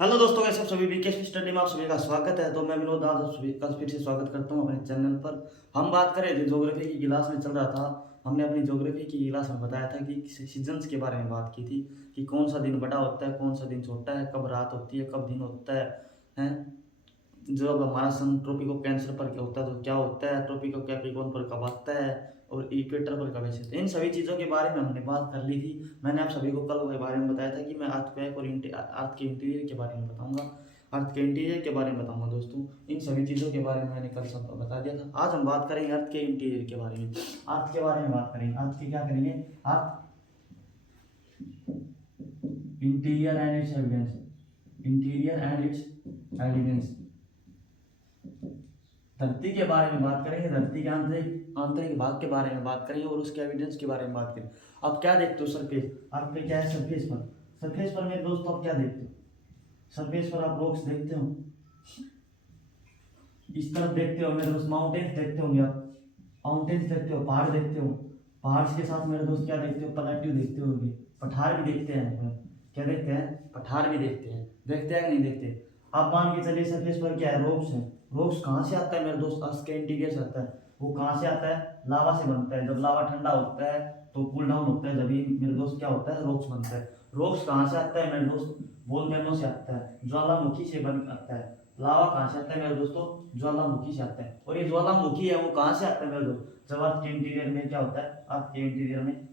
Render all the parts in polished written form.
Hello दोस्तों, कैसे आप सभी बीके स्टडी में आप सभी का स्वागत है। तो मैं विनोद आज आप सभी का फिर से स्वागत करता हूं अपने चैनल पर। हम बात कर रहे थे ज्योग्राफी की क्लास में चल रहा था। हमने अपनी ज्योग्राफी की क्लास में बताया था कि सीजन्स के बारे में बात की थी कि कौन सा दिन बड़ा होता है, कौन सा दिन छोटा है, कब रात होती है, कब दिन होता है। जब हमारा सन ट्रॉपिक ऑफ कैंसर पर क्या होता है तो क्या होता है, ट्रॉपिक ऑफ कैप्रिकॉर्न पर कब आता है और इक्वेटर पर कब ऐसे, इन सभी चीज़ों के बारे में हमने बात कर ली थी। मैंने आप सभी को कल के बारे में बताया था कि मैं अर्थक्वेक और अर्थ के इंटीरियर के बारे में बताऊंगा, अर्थ के इंटीरियर के बारे में बताऊंगा। दोस्तों, इन सभी चीज़ों के बारे में मैंने कल सब बता दिया था। आज हम बात करेंगे अर्थ के इंटीरियर के बारे में। अर्थ के बारे में बात करेंगे। अर्थ के क्या करेंगे? अर्थ interior and it's evidence. Interior and it's evidence. धरती के बारे में बात करेंगे, धरती के आंतरिक आंतरिक भाग के बारे में बात करेंगे और उसके एविडेंस के बारे में बात करेंगे। आप क्या देखते हो सरफेस? अर्थ पे क्या है सरफेस पर? सरफेस पर मेरे दोस्तों आप क्या देखते हो? सरफेस पर आप रॉक्स देखते हो, इस तरफ देखते हो मेरे दोस्त, माउंटेन्स देखते होंगे आप, माउंटेन्स देखते हो, पहाड़ देखते हो, पहाड़ के साथ मेरे दोस्त क्या देखते हो? प्लेट्यू देखते होंगे, पठार भी देखते हैं। क्या देखते हैं? पठार भी देखते हैं। देखते हैं कि नहीं देखते? आप मान के चलिए सरफेस पर क्या है? रॉक्स है। रॉक्स कहाँ से आता है मेरे दोस्त? अर्थ के इंटीरियर से आता है। वो कहाँ से आता है? लावा से बनता है। जब लावा ठंडा होता है तो कूल डाउन होता है, जब मेरे दोस्त क्या होता है? रॉक्स बनता है। रॉक्स कहाँ से आता है मेरे दोस्त? वोल्केनो से आता है, ज्वालामुखी से बन आता है। लावा कहाँ से आता है मेरे दोस्तों? ज्वालामुखी से आता है। और ये ज्वालामुखी है वो कहाँ से आता है मेरे दोस्त? जब अर्थ के इंटीरियर में क्या होता है? अर्थ के इंटीरियर में,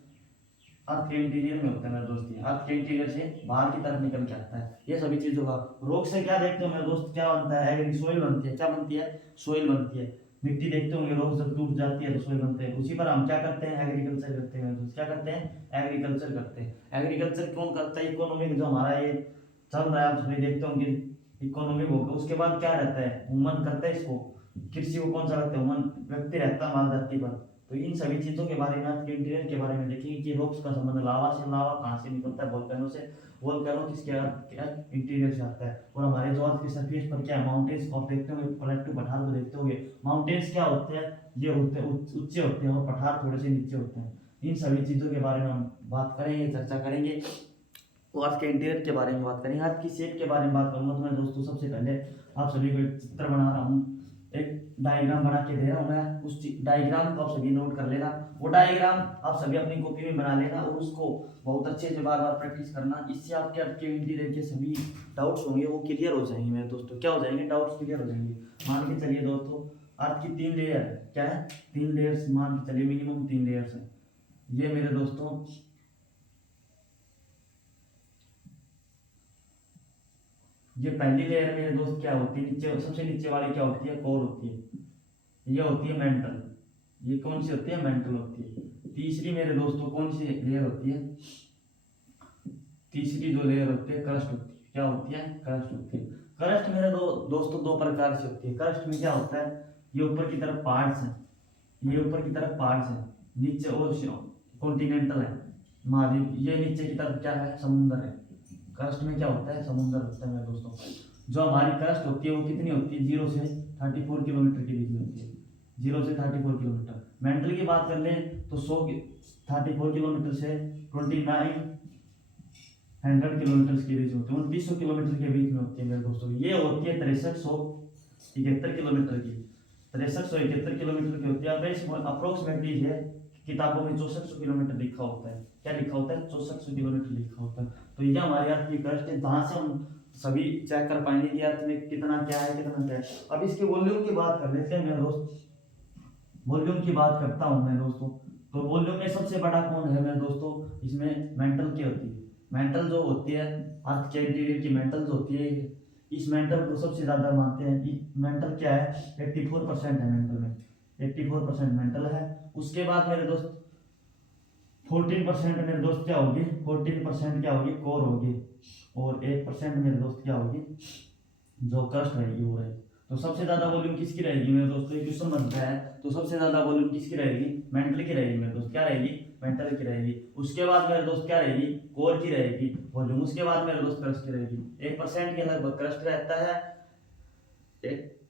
अर्थ के इंटीरियर में होता है मेरे दोस्त। ये अर्थ के इंटीरियर से बाहर की तरफ निकल के आता है। ये सभी चीजों का रोग से क्या देखते हो मेरे दोस्त? क्या बनता है? एग्री सोइल बनती है। क्या बनती है? सोइल बनती है। मिट्टी देखते होंगे, रोग जब टूट जाती है तो सोइल बनते हैं। उसी पर हम क्या करते हैं? एग्रीकल्चर करते हैं मेरे दोस्त। क्या करते हैं? एग्रीकल्चर करते हैं। एग्रीकल्चर कौन करता है? इकोनॉमिक जो हमारा ये चल रहा है आप सभी देखते होंगे, इकोनॉमिक होगा। उसके बाद क्या रहता है? ह्यूमन करता है इसको। कृषि को कौन सा रहता है? ह्यूमन व्यक्ति रहता है हमारी धरती पर। तो इन सभी चीजों के बारे में, आपके इंटीरियर के बारे में देखेंगे कि रॉक्स का संबंध लावा से, लावा कहाँ से निकलता है? वोल्केनो से। वोल्केनो किसके क्या इंटीरियर से आता है। और हमारे जो अर्थ की सरफेस पर क्या है? माउंटेन्स आप देखते होंगे, प्लेटू पठार को देखते होंगे। माउंटेन्स क्या होते हैं? ये होते हैं ऊंचे होते हैं और पठार थोड़े से नीचे होते हैं। इन सभी चीजों के बारे में हम बात करेंगे, चर्चा करेंगे। और अर्थ के इंटीरियर के बारे में बात करेंगे। अर्थ की शेप के बारे में बात करूंगा तो मैं दोस्तों सबसे पहले आप सभी को एक चित्र बना रहा हूँ, एक डायग्राम बना के दे रहा हूँ मैं। उस डायग्राम को आप सभी नोट कर लेना। वो डायग्राम आप सभी अपनी कॉपी में बना लेना और उसको बहुत अच्छे से बार बार प्रैक्टिस करना। इससे आपके अर्थ के इंटीरियर के सभी डाउट्स होंगे वो क्लियर हो जाएंगे मेरे दोस्तों। क्या हो जाएंगे? डाउट्स क्लियर हो जाएंगे। मान के चलिए दोस्तों, अर्थ की 3 लेयर है। क्या है? 3 लेयर्स मान के चलिए, मिनिमम 3 लेयर्स है। ये मेरे दोस्तों, ये पहली लेयर मेरे दोस्त क्या होती है? नीचे सबसे नीचे वाली क्या होती है? कोर होती है। ये होती है मेंटल। ये कौन सी होती है? मेंटल होती है। तीसरी मेरे दोस्तों कौन सी लेयर होती है? तीसरी जो लेयर होती है क्रस्ट होती है। क्या होती है? क्रस्ट होती है। क्रस्ट मेरे दोस्तों दो प्रकार से होती है। क्रस्ट में क्या होता है? ये ऊपर की तरफ पहाड़ है, ये ऊपर की तरफ पहाड़ है, नीचे ओशियन कॉन्टिनेंटल है, महाद्वीप। ये नीचे की तरफ क्या है? समुद्र है। क्रस्ट में क्या होता है? समुद्र होता है मेरे दोस्तों। जो हमारी क्रस्ट होती है वो कितनी होती है? 0 से 34 किलोमीटर के बीच में होती है। 0 से 34 किलोमीटर। मेंटल की बात कर लें तो 34 किलोमीटर से 2900 के बीच में होती है, 2900 किलोमीटर के बीच में होती है मेरे दोस्तों। ये होती है 6371 किलोमीटर की। 6371 किलोमीटर की होती है। अप्रोक्सीमेटली है, किताबों में 6400 किलोमीटर लिखा होता है। क्या लिखा होता है? 6400 किलोमीटर लिखा होता है। तो ये हमारे अर्थ की क्रस्ट है, जहाँ से हम सभी चेक कर पाएंगे कि अर्थ में कितना क्या है, कितना क्या है। अब इसके वॉल्यूम की बात कर लेते हैं मेरे दोस्त। वॉल्यूम की बात करता हूँ मैं दोस्तों। तो वॉल्यूम में सबसे बड़ा कौन है मेरे दोस्तों? इसमें मेंटल की होती है। मेंटल जो होती है, अर्थ के इंटीरियर की मेंटल जो होती है, इस मेंटल को सबसे ज्यादा मानते हैं कि मेंटल क्या है? 84% है मेंटल में। 84% मेंटल है। उसके बाद मेरे दोस्त 14% मेरे दोस्त क्या होगी? 14% क्या होगी? कोर होगी। और 1% मेरे दोस्त क्या होगी? जो क्रस्ट रहेगी वो रहेगी। तो सबसे ज्यादा वॉल्यूम किसकी रहेगी मेरे दोस्तों? ये क्वेश्चन बनता है तो सबसे ज्यादा वॉल्यूम किसकी रहेगी? मेंटल की रहेगी मेरे दोस्त। क्या रहेगी? मेंटल की रहेगी। उसके बाद मेरे दोस्त क्या रहेगी? कोर की रहेगी वॉल्यूम। उसके बाद मेरे दोस्त क्रस्ट की रहेगी। 1% के लगभग क्रस्ट रहता है,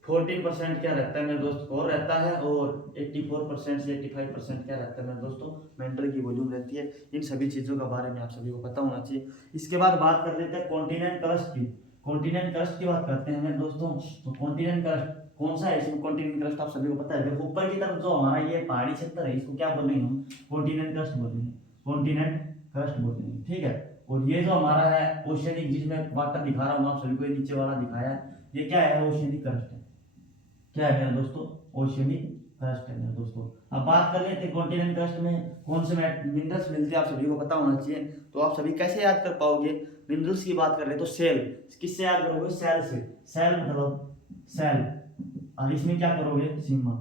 14% क्या रहता है मेरे दोस्त? कोर रहता है। और 84% से 85% क्या रहता है मेरे दोस्तों? मेंटल की वॉल्यूम रहती है। इन सभी चीजों के बारे में आप सभी को पता होना चाहिए। इसके बाद बात कर लेते हैं कॉन्टिनेंट क्रस्ट की। कॉन्टिनेंट क्रस्ट की बात करते हैं मेरे दोस्तों। तो कॉन्टिनेंट क्रस्ट कौन सा है, इसमें कॉन्टिनेंट क्रस्ट आप सभी को पता है। देखो ऊपर की तरफ जो हमारा ये पहाड़ी क्षेत्र है इसको क्या बोलेंगे हम, कॉन्टिनेंट क्रस्ट बोलेंगे, कॉन्टिनेंट क्रस्ट बोलेंगे, ठीक है। और ये जो हमारा है ओशियनिक, जिसमें वाटर दिखा रहा हूँ आप सभी को, ये नीचे वाला दिखाया है, ये क्या है, ओशियनिक क्रस्ट है। क्या है मेरे दोस्तों, ओशियनिक क्रस्ट है मेरे दोस्तों। अब बात कर लेते हैं कॉन्टिनेंट क्रस्ट में कौन से मिनरल्स मिलते हैं, आप सभी को पता होना चाहिए। तो आप सभी कैसे याद कर पाओगे, मिनरल्स की बात कर रहे हैं तो सेल, किससे याद करोगे, सेल से, सेल मतलब सेल, और इसमें क्या करोगे, सीमा,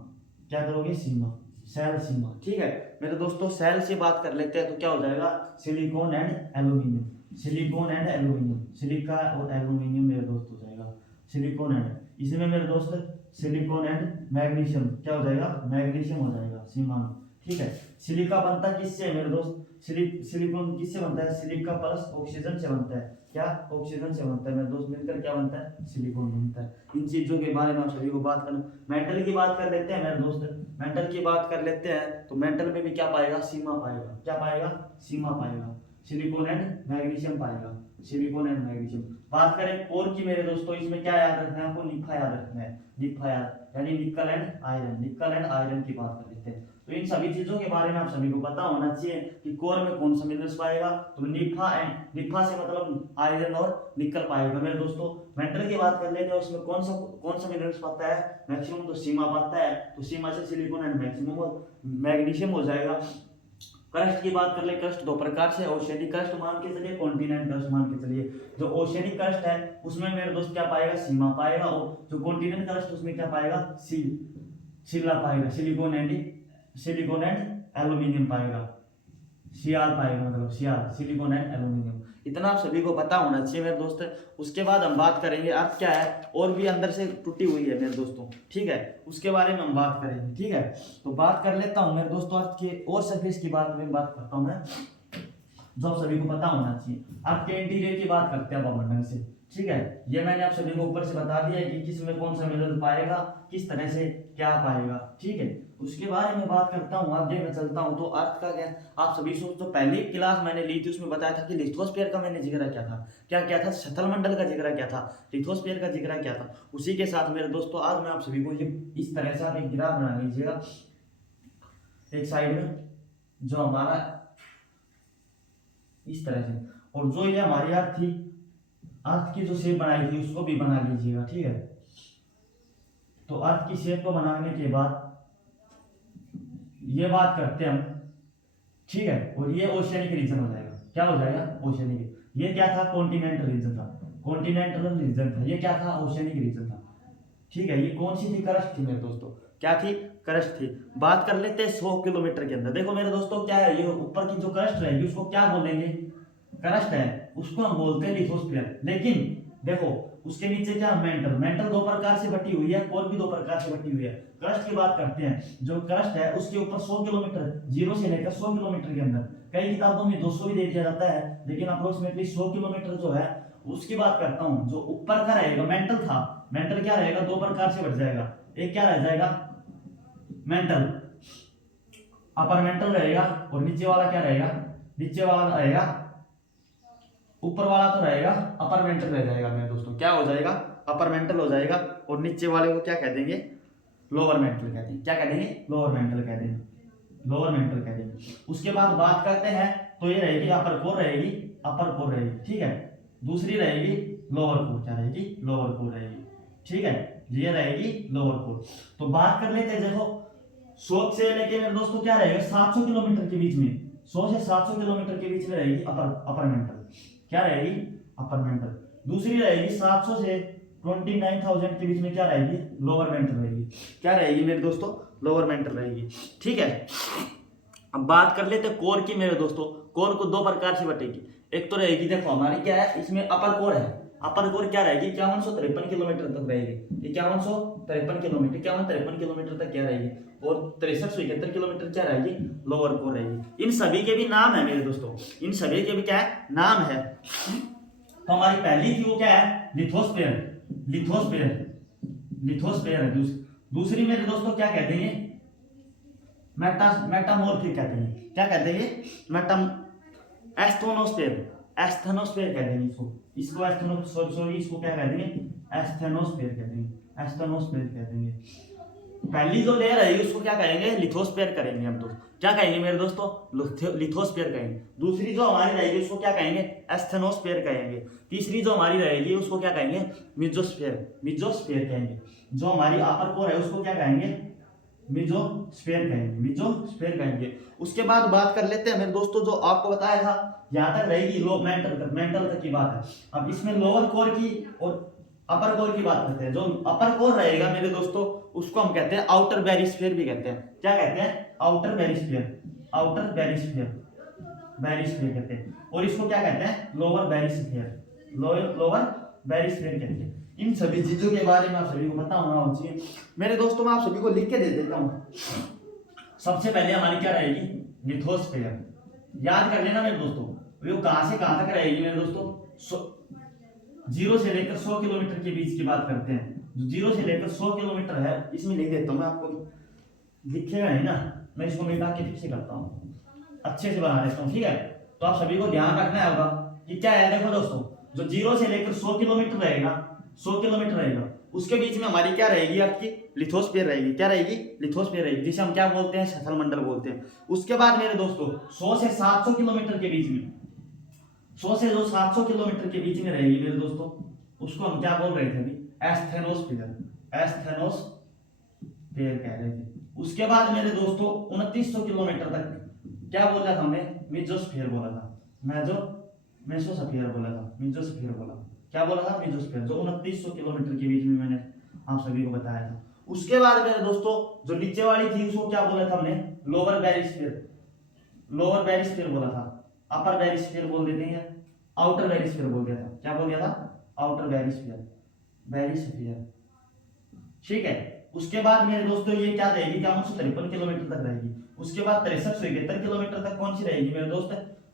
क्या करोगे, सीमा, सेल सीमा, ठीक है मेरे दोस्तों। सेल से बात कर लेते हैं तो क्या हो जाएगा, silicon and aluminium, silicon and aluminium, silica और एल्यूमिनियम मेरे दोस्त हो जाएगा, सिलिकॉन एंड, इसमें मेरे दोस्त सिलिकॉन एंड मैग्नीशियम, क्या हो जाएगा, मैग्नीशियम हो जाएगा सीमा में, ठीक है। सिलिका बनता किससे मेरे दोस्त, सिलिकॉन किससे बनता है, सिलिका प्लस ऑक्सीजन से बनता है, क्या, ऑक्सीजन से बनता है मेरे दोस्त, मिलकर क्या बनता है, सिलिकॉन बनता है। इन चीजों के बारे में आप सभी को बात करना। मेंटल की बात कर लेते हैं मेरे दोस्त, मेंटल की बात कर लेते हैं तो मेंटल में भी क्या पाएगा, सीमा पाएगा, क्या पाएगा, सीमा पाएगा, सिलिकॉन एंड मैग्नीशियम पाएगा, सिलिकॉन एंड मैग्नीशियम। बात करें कोर की मेरे दोस्तों, इसमें क्या याद रखना है आपको, निफा याद रखना है, निफा याद यानी निकल एंड आयरन, निकल एंड आयरन की बात कर लेते हैं। तो इन सभी चीजों के बारे में आप सभी को पता होना चाहिए कि कोर में कौन सा मिनरल्स पाएगा, तो निफा एंड, निफा से मतलब आयरन और निकल पाएगा मेरे दोस्तों। मेंटल की बात कर लेते हैं, उसमें कौन सा मिनरल्स पाता है मैक्सिमम, तो सीमा पाता है, तो सीमा से सिलिकॉन एंड मैक्सिमम मैग्नीशियम हो जाएगा। क्रस्ट की बात कर ले, क्रस्ट दो प्रकार से, ओशियनिक क्रस्ट मान के चलिए, कॉन्टिनेंट क्रस्ट मान के चलिए। जो ओशियनिक क्रस्ट है उसमें मेरे दोस्त क्या पाएगा, सीमा पाएगा, और जो कॉन्टिनेंट क्रस्ट उसमें क्या पाएगा, सिला पाएगा, सिलिकॉन एंड एल्यूमिनियम पाएगा, सियाल पाएगा, मतलब सियाल, सिलिकॉन एंड एल्यूमिनियम। इतना आप सभी को पता होना चाहिए मेरे दोस्त। उसके बाद हम बात करेंगे अर्थ क्या है, और भी अंदर से टूटी हुई है मेरे दोस्तों, ठीक है, उसके बारे में हम बात करेंगे, ठीक है। तो बात कर लेता हूँ मेरे दोस्तों अर्थ के और सरफेस की बात करता हूँ मैं, जो आप सभी को पता होना चाहिए। अर्थ के इंटीरियर की बात करते हैं वायुमंडल से, ठीक है। ये मैंने आप सभी को ऊपर से बता दिया है कि किस में कौन सा मिनरल पाएगा, किस तरह से क्या पाएगा, ठीक है। उसके बारे में बात करता हूँ, आगे मैं चलता हूँ। तो अर्थ का क्या, आप सभी जो पहली क्लास मैंने ली थी उसमें बताया था कि लिथोस्फीयर का मैंने जिक्र क्या था, क्या क्या था, स्थल मंडल का जिक्र क्या था, लिथोस्फीयर का जिक्र क्या था। उसी के साथ मेरे दोस्तों आज मैं आप सभी को ये इस तरह से आप एक ग्राफ बना लीजिएगा, एक साइड में जो हमारा इस तरह से, और जो ये हमारी अर्थ थी, अर्थ की जो शेप बनाई थी उसको भी बना लीजिएगा, ठीक है। तो अर्थ की शेप को बनाने के बाद ये बात करते हैं हम, ठीक है। और ये ओशियनिक रीजन हो जाएगा, क्या हो जाएगा, ओशियनिक। ये क्या था, कॉन्टिनेंटल रीजन था, कॉन्टिनेंटल रीजन था, ये क्या था, ओशियनिक रीजन था, ठीक है। ये कौन सी थी, क्रस्ट थी मेरे दोस्तों, क्या थी, क्रस्ट थी। बात कर लेते हैं 100 किलोमीटर के अंदर। देखो मेरे दोस्तों क्या है, ये ऊपर की जो क्रस्ट रहेगी उसको क्या बोलेंगे, क्रस्ट है, उसको हम बोलते हैं लिथोस्फीयर। लेकिन देखो उसके नीचे क्या, मेंटल, मेंटल दो प्रकार से बटी हुई है, कोर भी दो प्रकार से बटी हुई है। क्रस्ट की बात करते हैं, जो क्रस्ट है उसके ऊपर 100 किलोमीटर, जीरो से लेकर 100 किलोमीटर के अंदर, कई किताबों में 200 भी दे दिया जाता है, लेकिन अप्रोक्सीमेटली 100 किलोमीटर जो है उसकी बात करता हूं। जो ऊपर का रहेगा मेंटल था, मेंटल क्या रहेगा, दो प्रकार से बट जाएगा, एक क्या रह जाएगा, मेंटल, अपर मेंटल रहेगा, और नीचे वाला क्या रहेगा, नीचे वाला रहेगा, ऊपर वाला तो रहेगा अपर मेंटल रह जाएगा मेरे दोस्तों, क्या हो जाएगा, अपर मेंटल हो जाएगा, और नीचे वाले को क्या कह देंगे, लोअर मेंटल कह देंगे, क्या कह देंगे, लोअर मेंटल कह देंगे, लोअर मेंटल कह देंगे। उसके बाद बात करते हैं तो ये रहेगी अपर कोर रहेगी, अपर कोर रहेगी, ठीक है। दूसरी रहेगी लोअर कोर, क्या रहेगी, लोअर कोर रहेगी, ठीक है, ये रहेगी लोअर कोर। तो बात कर लेते हैं, देखो 100 से लेके मेरे दोस्तों क्या रहेगा, 700 किलोमीटर के बीच में, 100 से 700 किलोमीटर के बीच में रहेगी अपर मेंटल, क्या रहेगी, अपर मेंटल। दूसरी रहेगी 700 से 29,000 के बीच में, क्या रहेगी, लोअर मेंटल रहेगी, क्या रहेगी मेरे दोस्तों, लोअर मेंटल रहेगी, ठीक है। अब बात कर लेते हैं कोर की मेरे दोस्तों। कोर को दो प्रकार से बटेगी, एक तो रहेगी, देखो हमारी क्या है, इसमें अपर कोर है, अपर कोर क्या रहेगी, 5153 किलोमीटर तक रहेगी, 5153 किलोमीटर, 5153 किलोमीटर तक क्या रहेगी, और 6371 किलोमीटर क्या रहेगी, लोअर कोर रहेगी। इन सभी के भी नाम है मेरे दोस्तों, इन सभी के भी क्या है, नाम है। तो हमारी पहली थी वो क्या है, लिथोस्फीयर, लिथोस्फीयर, लिथोस्फीयर है। दूसरी मेरे दोस्तों क्या कहते हैं, मेटामॉर्फिक कहते हैं, क्या कहते हैं, एस्थोनोस्फीयर, एस्थेनोस्फीयर कह देंगे इसको सॉरी इसको क्या कह देंगे, एस्थेनोस्फीयर कह देंगे, एस्थेनोस्फीयर कह देंगे। पहली जो लेयर है उसको क्या कहेंगे, लिथोस्फीयर करेंगे हम दोस्त, क्या कहेंगे मेरे दोस्तों, लिथोस्फीयर कहेंगे। दूसरी जो हमारी रहेगी उसको क्या कहेंगे, एस्थेनोस्फीयर कहेंगे। तीसरी जो हमारी रहेगी उसको क्या कहेंगे, मिजोस्फीयर, मिजोस्फीयर कहेंगे। जो हमारी अपर कोर है उसको क्या कहेंगे, मिजोस्फीयर कहेंगे, मिजोस्फीयर कहेंगे। उसके बाद बात कर लेते हैं मेरे दोस्तों, जो आपको बताया था यहाँ तक रहेगी लो मेंटल तक की बात है। अब इसमें लोअर कोर की और अपर कोर की बात करते हैं। जो अपर कोर रहेगा मेरे दोस्तों उसको हम कहते हैं आउटर बैरिस्फीयर भी कहते हैं। क्या कहते हैं, आउटर बैरिस्फीयर, आउटर बैरिस्फीयर, बैरिस्फीयर कहते हैं। और इसको क्या कहते हैं, लोअर बैरिस्फीयर, लोअर बैरिस्फीयर कहते हैं। इन सभी चीजों के बारे में आप सभी को पता होना चाहिए मेरे दोस्तों। मैं आप सभी को लिख के दे देता हूँ। सबसे पहले हमारी क्या रहेगी, लिथोस्फीयर। याद कर लेना मेरे दोस्तों, वो कहां से कहां तक रहेगी मेरे दोस्तों, 0 से लेकर 100 किलोमीटर के बीच की बात करते हैं। जो 0 से लेकर 100 किलोमीटर है, इसमें लिख देता हूं मैं, आपको लिखेगा नहीं ना, मैं इसको मिटा के ठीक से करता हूँ, अच्छे से बना देता हूँ, ठीक है। तो आप सभी को ध्यान रखना होगा कि क्या है, देखो दोस्तों, जो 0 से लेकर 100 किलोमीटर रहेगा, 100 किलोमीटर रहेगा, उसके बीच में हमारी क्या रहेगी, आपकी लिथोस्फीयर रहेगी। क्या रहेगी, लिथोस्फीयर रहेगी, जिसे हम क्या बोलते हैं, स्थल मंडल बोलते हैं। उसके बाद मेरे दोस्तों 100 से 700 किलोमीटर के बीच में, 100 से जो 700 किलोमीटर के बीच में रहेगी मेरे दोस्तों, उसको हम क्या बोल रहे थे अभी, एस्थेनोस्फीयर, एस्थेनोस्फीयर कह रहे थे। उसके बाद मेरे दोस्तों 2900 किलोमीटर तक क्या बोला था हमने, मिजोस्फीयर बोला था, मेसोस्फीयर बोला था, मिजोस्फीयर बोला, क्या बोला था, मिजोस्फीयर, जो 2900 किलोमीटर के बीच में मैंने आप सभी को बताया था। उसके बाद मेरे दोस्तों जो नीचे वाली थी उसको क्या बोला था हमने, लोअर बैरिस्फीयर, लोअर बैरिस्फीयर बोला था, अपर बैरिस्फीयर बोल देते हैं, आउटर बैरिस्फीयर बोल दिया था। क्या बोल दिया था, आउटर बैरिस्फीयर, बैरिस्फीयर, ठीक है। उसके बाद मेरे दोस्तों ये क्या रहेगी, क्या 53 किलोमीटर तक रहेगी। उसके बाद 63 से 71 किलोमीटर तक कौन सी रहेगी मेरे दोस्त,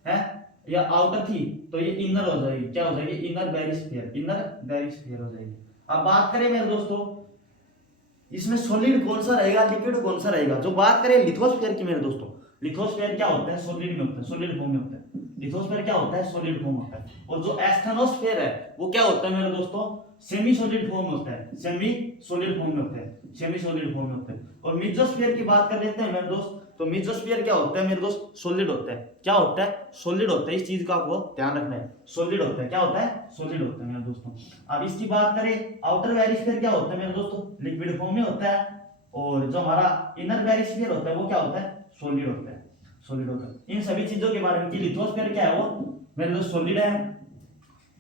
है या आउटर थी, तो ये इनर हो जाएगी, क्या हो जाएगी, इनर बैरिस्फीयर, इनर बैरिस्फीयर हो जाएगी। अब बात करें मेरे दोस्तों इसमें सॉलिड कौन सा रहेगा, लिक्विड कौन सा रहेगा। जो बात करें लिथोस्फीयर की मेरे दोस्तों, लिथोस्फीयर क्या होता है, सॉलिड में होता है, सॉलिड फॉर्म में होता है। लिथोस्फीयर क्या होता है, सॉलिड फॉर्म होता है। और जो एस्थेनोस्फीयर है वो क्या होता है मेरे दोस्तों, सेमी सॉलिड फॉर्म होता है, सेमी सॉलिड फॉर्म में होता है, सेमी सॉलिड फॉर्म में होता है। और मिजोस्फीयर की बात कर लेते हैं मेरे दोस्त, तो मिजोस्फीयर क्या होता है मेरे दोस्त, सॉलिड होता है। क्या होता है, सॉलिड होता है। इस चीज का आपको ध्यान रखना है, सॉलिड होता है। क्या होता है, सॉलिड होता है मेरे दोस्तों। अब इसकी बात करें आउटर बैरिस्फीयर क्या होता है मेरे दोस्तों, लिक्विड फॉर्म में होता है। और जो हमारा इनर बैरिस्फीयर होता है वो क्या होता है, सॉलिड होता है, सॉलिड होता है। इन सभी चीजों के बारे में कि लिथोस्फीयर क्या है वो मेरे दोस्त सॉलिड है,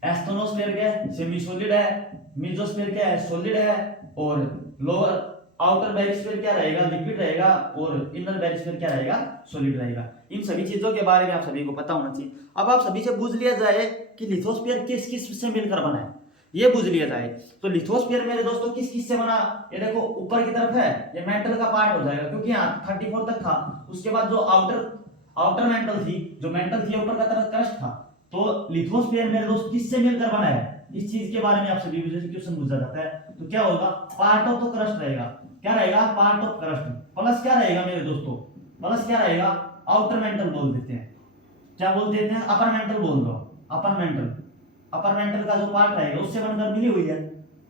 एस्थेनोस्फीयर क्या है, सेमी सॉलिड है, मिजोस्फीयर क्या है, सॉलिड है। और लोअर आउटर बैरिस्फीयर क्या रहेगा, लिक्विड रहेगा। और इनर बैरिस्फीयर क्या रहेगा, सॉलिड रहेगा। इन सभी चीजों के बारे में आप सभी को पता होना चाहिए। अब आप सभी से पूछ लिया जाए कि लिथोस्फीयर किस किस से मिलकर बना है, ये पूछ लिया जाए तो लिथोस्फीयर मेरे दोस्तों किस किस से बना, ये देखो ऊपर की तरफ है, ये मेंटल का पार्ट हो जाएगा क्योंकि यहाँ 34 तक था। उसके बाद जो आउटर मेंटल थी, जो मेंटल थी ऊपर का तरफ क्रस्ट था। तो लिथोस्फीयर मेरे दोस्त किससे मिलकर बना है, इस चीज के बारे में आप सभी से क्वेश्चन पूछा जाता है। तो क्या होगा, पार्ट ऑफ द क्रस्ट रहेगा। क्या रहेगा, पार्ट ऑफ क्रस्ट प्लस क्या रहेगा मेरे दोस्तों, प्लस क्या रहेगा, आउटर मेंटल बोल देते हैं। क्या बोल देते हैं, अपर मेंटल बोल दो, अपर मेंटल, अपर मेंटल का जो पार्ट रहेगा उससे बनकर मिली हुई है।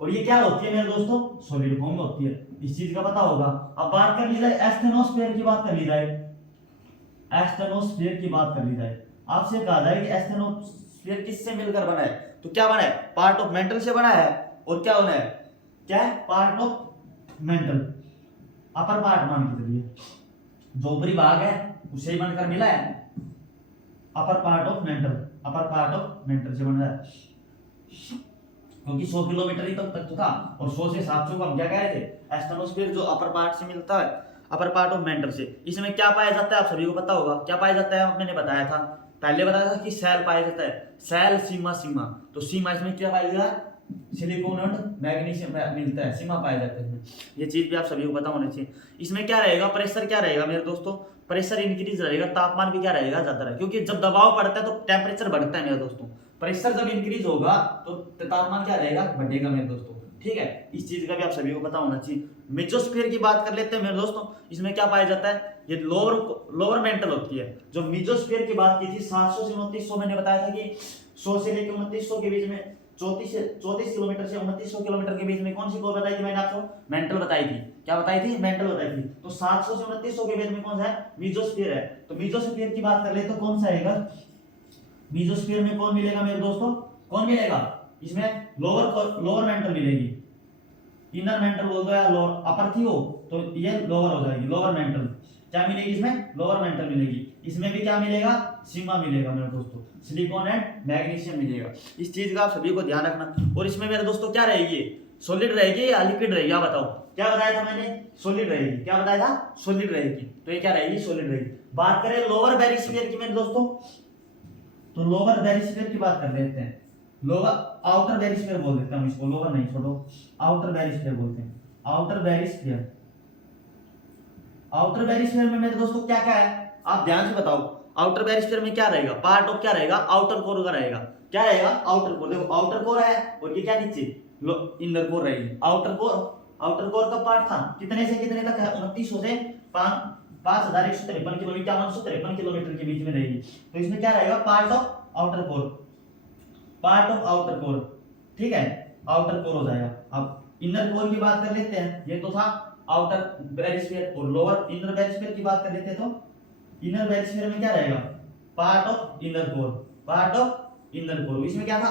और ये क्या होती है मेरे दोस्तों, सॉलिड फॉर्म में होती है। इस चीज का पता होगा। अब बात कर ली जाए एस्थेनोस्फीयर की, बात कर ली जाए एस्थेनोस्फीयर की बात कर ली जाए, आपसे कहा जाए कि एस्थेनोस्फीयर किससे मिलकर बना है, तो क्या बना है, पार्ट ऑफ मेंटल से बना है। और क्या बना है, क्या है, part of mental, upper part मान के चलिए, जो ऊपरी भाग है उसे ही बनकर मिला है, upper part of mental, upper part of mental से बना है। क्योंकि 100 किलोमीटर ही तक तो था, और 100 से 700 को हम क्या कह रहे थे, एस्थेनोस्फीयर जो अपर पार्ट से मिलता है, अपर पार्ट ऑफ मेंटल से। इसमें क्या पाया जाता है, आप सभी को पता होगा क्या पाया जाता है, मैंने बताया था, पहले बताया था कि सेल पाया जाता है, सेल, सीमा, सीमा। तो सीमा इसमें क्या पाया जाता है, सिलिकॉन और मैग्नीशियम मिलता है, सीमा पाए जाते हैं। ये चीज भी आप सभी को पता होनी चाहिए। इसमें क्या रहेगा, प्रेशर क्या रहेगा मेरे दोस्तों, प्रेशर इंक्रीज रहेगा, तापमान भी क्या रहेगा, ज्यादा रहेगा। क्योंकि जब दबाव बढ़ता है तो टेम्परेचर बढ़ता है मेरे दोस्तों, प्रेशर जब इंक्रीज होगा तो तापमान क्या रहेगा, बढ़ेगा मेरे दोस्तों, ठीक है। इस चीज का भी आप सभी को पता होना चाहिए। मेसोस्फीयर की बात कर लेते हैं मेरे दोस्तों, इसमें क्या पाया जाता है, ये लोअर मेंटल होती है। जो मीजोस्फीयर की बात की थी 700 से 2900, मैंने बताया था कि 100 से लेकर 2900 के बीच में 34 किलोमीटर से 2900 किलोमीटर के बीच में कौन सी कोर बताई थी मैंने आपको? मेंटल बताई थी। क्या बताई थी? मेंटल बताई थी। तो 700 से 2900 के बीच में कौन सा है? मीजोस्फीयर है। तो मीजोस्फीयर की बात कर ले तो कौन सा आएगा? मीजोस्फीयर में कौन मिलेगा मेरे दोस्तों? कौन मिलेगा इसमें? लोअर मेंटल मिलेगी। इनर मेंटल बोल दो या लोअर, अपर थी वो तो ये लोअर हो जाएगी, लोअर मेंटल। क्या मिलेगी इसमें? लोअर मेंटल मिलेगी। इसमें भी क्या मिलेगा? सीमा मिलेगा मेरे दोस्तों, सिलिकॉन एंड मैग्नीशियम मिलेगा। इस चीज का आप सभी को ध्यान रखना। और इसमें मेरे दोस्तों क्या रहेगी? सॉलिड रहेगी या लिक्विड रहेगी? आप बताओ। क्या बताया था मैंने? सॉलिड रहेगी। क्या बताया था? सॉलिड रहेगी। तो ये क्या रहेगी? सॉलिड रहेगी। बात करें लोअर बैरिस्फीयर की मेरे दोस्तों, तो लोअर बैरिस्फीयर की बात कर लेते हैं। लोअर आउटर बैरिस्फीयर बोल देते हैं हम इसको, लोअर नहीं, छोड़ो, आउटर बैरिस्फीयर बोलते हैं। आउटर बैरिस्फीयर, आउटर बैरिस्फीयर में मेरे दोस्तों क्या क्या है? आप ध्यान से बताओ। आउटर बैरिस्फीयर में क्या रहेगा? पार्ट ऑफ क्या रहेगा? आउटर कोर का रहेगा। क्या रहेगा? Outer core. देखो आउटर कोर है और ये क्या नीचे इनर कोर रहेगी। आउटर कोर का पार्ट था कितने से कितने तक है? 2900 से 5153 किलोमीटर के बीच में रहेगी। तो इसमें क्या रहेगा? Part of outer core, part of outer core, ठीक है, आउटर कोर हो जाएगा। अब इनर कोर की बात कर लेते हैं। ये तो था आउटर बैरिस्फीयर। और लोअर इनर बैरिस्फीयर की बात कर लेते हैं तो इनर बैरिस्फीयर में क्या रहेगा? Part of inner core, part of inner core. इसमें क्या था?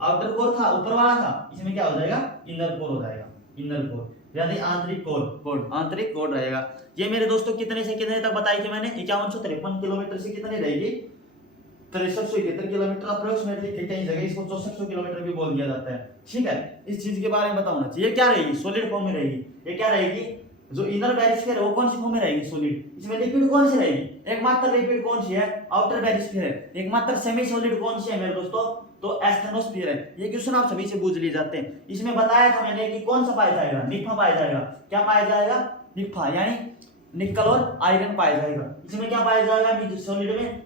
आउटर कोर था, ऊपर वाला था। इसमें क्या हो जाएगा? इनर कोर हो जाएगा, इनर कोर यानी आंतरिक कोर, आंतरिक कोर रहेगा। ये मेरे दोस्तों कितने से कितने तक बताई थी मैंने? 5153 किलोमीटर से कितने रहेगी? 6371 किलोमीटर अप्रोक्सीमेटली। कई जगह इसको 6400 किलोमीटर भी बोल दिया जाता है, ठीक है। इस चीज के बारे में पता होना चाहिए। क्या रहेगी? सॉलिड फॉर्म में रहेगी। ये क्या रहेगी? जो इनर बैरिस्फीयर है वो कौन सी फॉर्म में रहेगी? सॉलिड। इसमें लिक्विड कौन सी रहेगी? एकमात्र लिक्विड कौन सी है? आउटर बैरिस्फीयर है। एकमात्र सेमी सॉलिड कौन सी है मेरे दोस्तों? तो एस्थेनोस्फीयर है। ये क्वेश्चन आप सभी से पूछ लिए जाते हैं। इसमें बताया था मैंने कि कौन सा पाया जाएगा? निक्फा पाया जाएगा। क्या पाया जाएगा? निक्फा, यानी निकल और आयरन पाया जाएगा। इसमें क्या पाया जाएगा? सॉलिड में,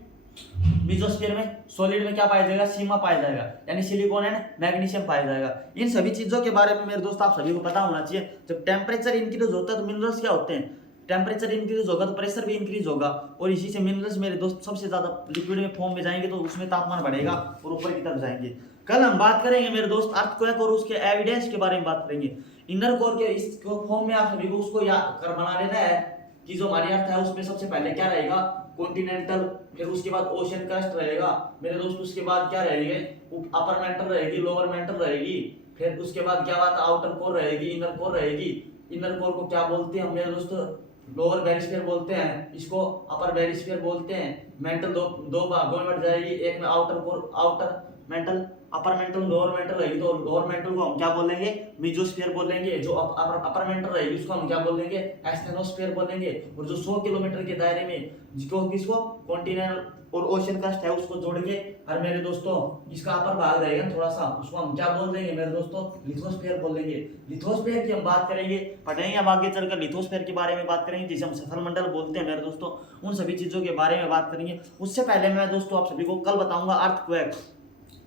मीजोस्फीयर में, सॉलिड में क्या पाया जाएगा? सीमा पाया जाएगा, यानी सिलिकॉन एंड मैग्नीशियम पाया जाएगा। इन सभी चीजों के बारे में मेरे दोस्त आप सभी को पता होना चाहिए। जब टेम्परेचर इंक्रीज होता है तो मिनरल्स क्या होते हैं? टेम्परेचर इंक्रीज होगा तो प्रेशर भी इंक्रीज होगा, और इसी से मिनरल्स मेरे दोस्त सबसे ज्यादा लिक्विड में फॉर्म में जाएंगे तो उसमें तापमान बढ़ेगा और ऊपर की तरफ जाएंगे। कल हम बात करेंगे मेरे दोस्त अर्थक्वेक और उसके एविडेंस के बारे में बात करेंगे। इनर कोर के इस फॉर्म में आप सभी को उसको याद कर बना लेना है कि जो हमारी अर्थ है उसमें सबसे पहले क्या रहेगा? कॉन्टिनेंटल, फिर उसके बाद ओशियन क्रस्ट रहेगा मेरे दोस्त। उसके बाद क्या रहेंगे? अपर मेंटल रहेगी, लोअर मेंटल रहेगी। फिर उसके बाद क्या बात? आउटर कोर रहेगी, इनर कोर रहेगी। इनर कोर को क्या बोलते हैं मेरे दोस्तों? लोअर बैरिस्फीयर बोलते हैं, इसको अपर बैरिस्फीयर बोलते हैं। मेंटल दो भागों में बट जाएगी। एक में outer core, outer mental, upper mantle, lower mental रहेगी। तो लोअर मेंटल को हम क्या बोलेंगे? मीजोस्फीयर बोलेंगे। जो अपर मेंटल रहेगी उसको हम क्या बोलेंगे? एस्थेनोस्फीयर बोलेंगे। और जो 100 किलोमीटर के दायरे में जिसको किसको कॉन्टिनेंटल और ओशियन क्रस्ट है उसको जोड़ के, और मेरे दोस्तों इसका अपर भाग रहेगा थोड़ा सा, उसको हम क्या बोल देंगे मेरे दोस्तों? लिथोस्फीयर बोल देंगे। लिथोस्फीयर की हम बात करेंगे, पढ़ेंगे। अब आगे चलकर लिथोस्फीयर के बारे में बात करेंगे, जिसे हम सफल मंडल बोलते हैं मेरे दोस्तों। उन सभी चीजों के बारे में बात करेंगे। उससे पहले मैं दोस्तों आप सभी को कल बताऊंगा अर्थक्वेक,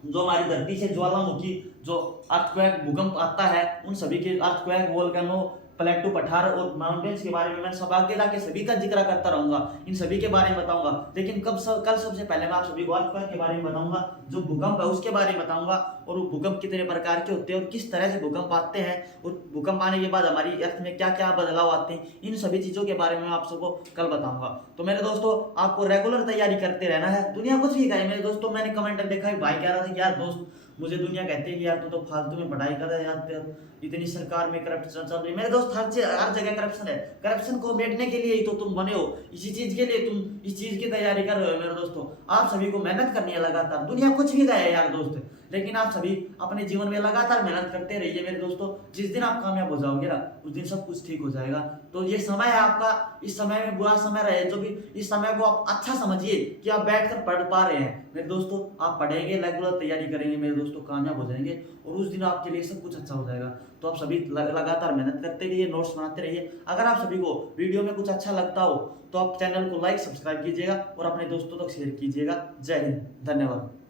जो हमारी धरती से ज्वालामुखी जो अर्थक्वेक भूकंप आता है, उन सभी के अर्थक्वेक, वोल्केनो, प्लेटो, पठार और माउंटेन्स के बारे में मैं सब आगे जाके सभी का जिक्र करता रहूंगा। इन सभी के बारे में बताऊंगा। लेकिन कल सबसे पहले मैं आप सभी को अर्थक्वेक के बारे में बताऊंगा, जो भूकंप है उसके बारे में बताऊंगा, और वो भूकंप कितने प्रकार के होते हैं और किस तरह से भूकंप आते हैं, और भूकंप आने के बाद हमारी अर्थ में क्या क्या बदलाव आते हैं। इन सभी चीजों के बारे में आप सबको कल बताऊंगा। तो मेरे दोस्तों आपको रेगुलर तैयारी करते रहना है। दुनिया कुछ भी कहे मेरे दोस्तों, मैंने कमेंट देखा भाई कह रहा था कि यार दोस्त मुझे दुनिया कहती है कि यार तू तो फालतू में पढ़ाई कर रहा है यार, इतनी सरकार में करप्शन चल रही है। मेरे दोस्त हर जगह करप्शन है। करप्शन को मिटने के लिए ही तो तुम बने हो, इसी चीज के लिए तुम इस चीज की तैयारी कर रहे हो मेरे दोस्तों। आप सभी को मेहनत करनी है लगातार। दुनिया कुछ भी कहे यार दोस्त, लेकिन आप सभी अपने जीवन में लगातार मेहनत करते रहिए मेरे दोस्तों। जिस दिन आप कामयाब हो जाओगे ना, उस दिन सब कुछ ठीक हो जाएगा। तो ये समय है आपका, इस समय में बुरा समय रहे जो भी, इस समय को आप अच्छा समझिए कि आप बैठकर पढ़ पा रहे हैं मेरे दोस्तों। आप पढ़ेंगे, रेगुलर तैयारी करेंगे मेरे दोस्तों, कामयाब हो जाएंगे, और उस दिन आपके लिए सब कुछ अच्छा हो जाएगा। तो आप सभी लगातार मेहनत करते रहिए, नोट्स बनाते रहिए। अगर आप सभी को वीडियो में कुछ अच्छा लगता हो तो आप चैनल को लाइक, सब्सक्राइब कीजिएगा और अपने दोस्तों तक शेयर कीजिएगा। जय हिंद, धन्यवाद।